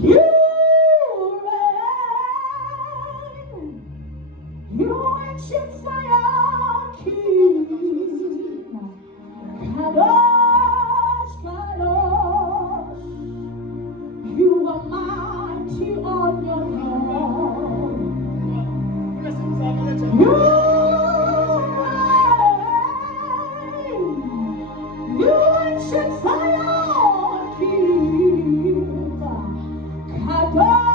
You reign, you ancient Zion King. Kadosh, Kadosh, you are mighty on your throne. You reign, you ancient Zion King. Kadosh.